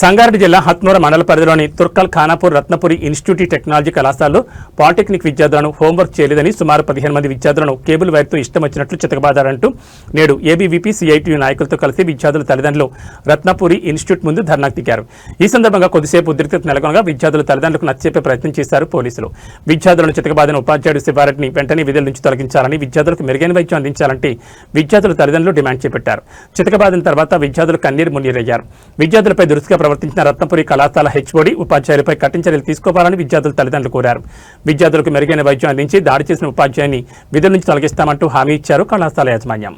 సంగారెడ్డి జిల్లా హత్నూర మండల పరిధిలోని తుర్కల్ ఖానాపూర్ రత్నపురి ఇన్స్టిట్యూట్ టెక్నాలజీ కళాశాలలో పాలిటెక్నిక్ విద్యార్థులను హోంవర్క్ చేయలేదని సుమారు 15 మంది విద్యార్థులను కేబుల్ వైర్తో ఇష్టం వచ్చినట్లు చితకబాదారంటూ నేడు ఏబీవీపీ సిఐటియు నాయకులతో కలిసి విద్యార్థుల తల్లిదండ్రులు రత్నపురి ఇన్స్టిట్యూట్ ముందు ధర్నాకు దిగారు. ఈ సందర్భంగా కొద్దిసేపు ఉద్రిక్తత నెలకొనగా విద్యార్థుల తల్లిదండ్రులకు నచ్చజెప్పే ప్రయత్నం చేశారు పోలీసులు. విద్యార్థులను చితకబాదిన ఉపాధ్యాయుడు శివారెడ్డిని వెంటనే విధుల నుంచి తొలగించాలని, విద్యార్థులకు మెరుగైన వైద్యం అందించాలంటే విద్యార్థుల తల్లిదండ్రులు డిమాండ్ చేపట్టారు. చితకబాదిన తర్వాత విద్యార్థులు కన్నీరు మున్నీరయ్యారు. విద్యార్థులపై దురుసుగా ప్రవర్తించిన రత్నపురి కళాశాల హెచ్ఓడి ఉపాధ్యాయులపై కఠిన చర్యలు తీసుకోవాలని విద్యార్థుల తల్లిదండ్రులు కోరారు. విద్యార్థులకు మెరుగైన వైద్యం అందించి దాడి చేసిన ఉపాధ్యాయుని విధుల నుంచి తొలగిస్తామంటూ హామీ ఇచ్చారు కళాశాల యాజమాన్యం.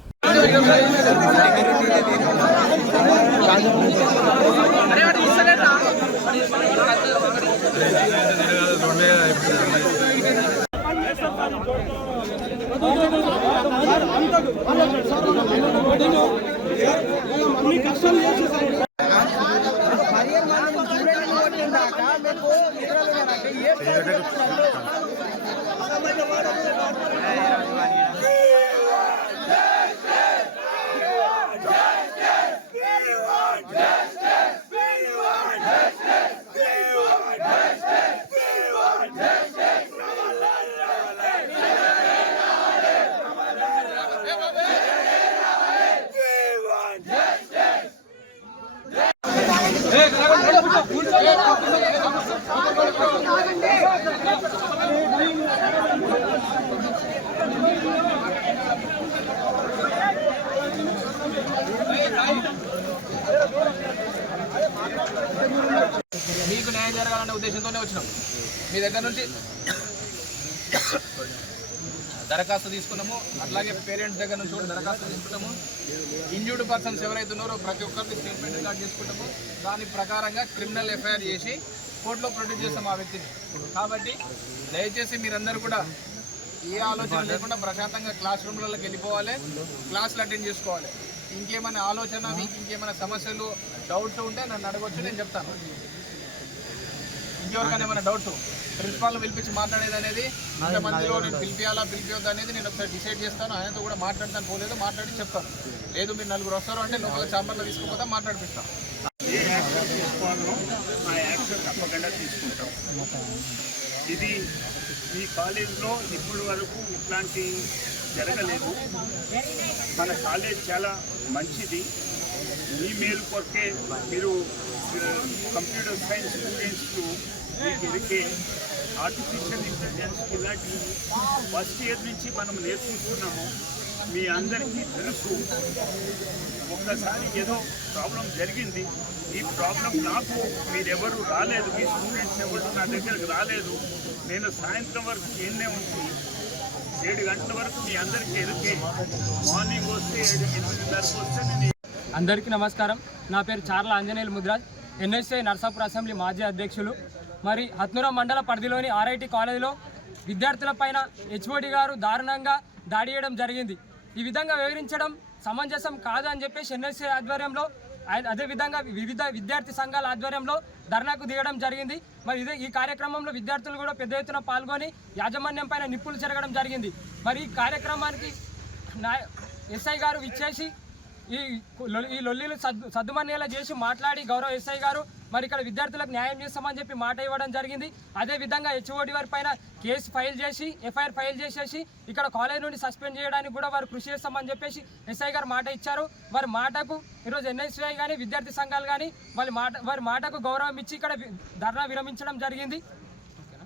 మీకు న్యాయం జరగాలనే ఉద్దేశంతోనే వచ్చినాం. మీ దగ్గర నుంచి దరఖాస్తు తీసుకున్నాము, అట్లాగే పేరెంట్స్ దగ్గర నుంచి కూడా దరఖాస్తు తీసుకుంటాము. ఇంజ్యూర్డ్ పర్సన్స్ ఎవరైతే ఉన్నారో ప్రతి ఒక్కరికి స్టేట్మెంట్ రికార్డ్ చేసుకుంటాము. దాని ప్రకారంగా క్రిమినల్ ఎఫ్ఐఆర్ చేసి కోర్టులో ప్రొడ్యూస్ చేస్తాం ఆ వ్యక్తిని. కాబట్టి దయచేసి మీరందరూ కూడా ఏ ఆలోచన లేకుండా ప్రశాంతంగా క్లాస్ రూమ్లలోకి వెళ్ళిపోవాలి, క్లాసులు అటెండ్ చేసుకోవాలి. ఇంకేమైనా ఆలోచన, మీకు ఇంకేమైనా సమస్యలు, డౌట్స్ ఉంటే నన్ను అడగవచ్చు, నేను చెప్తాను. ఇంకెవరికైనా ఏమైనా డౌట్స్ ప్రిన్సిపాల్ని పిలిపించి మాట్లాడేది అనేది ఇంతమందిలో నేను పిలిపియొద్దు అనేది నేను ఒకసారి డిసైడ్ చేస్తాను. ఆయనతో కూడా మాట్లాడతాను, పోలేదు మాట్లాడి చెప్తాను. లేదు మీరు నలుగురు వస్తారు అంటే లోపల ఛాంబర్లో తీసుకుపోతా మాట్లాడిపిస్తాను. ఏ యాక్షన్ తీసుకోవాలో ఆ యాక్షన్ తప్పకుండా తీసుకుంటాం. ఇది ఈ కాలేజ్లో ఇప్పటి వరకు ఇట్లాంటి జరగలేదు. మన కాలేజ్ చాలా మంచిది. మీ మేలు కొరకే మీరు కంప్యూటర్ సైన్స్ స్టూడెంట్స్కు మీకు ఎదిగే ఆర్టిఫిషియల్ ఇంటెలిజెన్స్ ఇలాంటి ఫస్ట్ ఇయర్ నుంచి మనం నేర్చుకుంటున్నాము. మీ అందరికీ తెలుసు, ఒక్కసారి ఏదో ప్రాబ్లం జరిగింది. ఈ ప్రాబ్లం నాకు మీరెవరు రాలేదు, మీ స్టూడెంట్స్ ఎవరు నా దగ్గరకు రాలేదు. నేను సాయంత్రం వరకు ఎన్నే ఉంచి 7 గంటల వరకు మీ అందరికీ ఎదుకే. మార్నింగ్ వస్తే 7-8:30 వస్తే నేను. అందరికీ నమస్కారం. నా పేరు చార్ల ఆంజనేయులు ముద్రాజ్, ఎన్ఎస్ఐ నర్సాపూర్ అసెంబ్లీ మాజీ అధ్యక్షులు. మరి హత్నూర మండల పరిధిలోని ఆర్ఐటి కాలేజీలో విద్యార్థులపైన హెచ్ఓడి గారు దారుణంగా దాడి చేయడం జరిగింది. ఈ విధంగా వివరించడం సమంజసం కాదు అని చెప్పేసి ఎన్ఎస్ఐ ఆధ్వర్యంలో, అదేవిధంగా వివిధ విద్యార్థి సంఘాల ఆధ్వర్యంలో ధర్నాకు దిగడం జరిగింది. మరి ఈ కార్యక్రమంలో విద్యార్థులు కూడా పెద్ద ఎత్తున పాల్గొని యాజమాన్యం పైన నిప్పులు చెరగడం జరిగింది. మరి ఈ కార్యక్రమానికి ఎస్ఐ గారు విచ్చేసి ఈ లొల్లీలు సద్దుమణ్యేలా చేసి మాట్లాడి గౌరవ ఎస్ఐ గారు మరి ఇక్కడ విద్యార్థులకు న్యాయం చేస్తామని చెప్పి మాట ఇవ్వడం జరిగింది. అదేవిధంగా హెచ్ఓడి వారి పైన కేసు ఫైల్ చేసి ఎఫ్ఐఆర్ ఫైల్ చేసేసి ఇక్కడ కాలేజ్ నుండి సస్పెండ్ చేయడానికి కూడా వారు కృషి చేస్తామని చెప్పేసి ఎస్ఐ గారు మాట ఇచ్చారు. వారి మాటకు ఈరోజు ఎన్ఎస్ఐ కానీ విద్యార్థి సంఘాలు కానీ వారి మాటకు గౌరవం ఇచ్చి ఇక్కడ ధర్నా విరమించడం జరిగింది.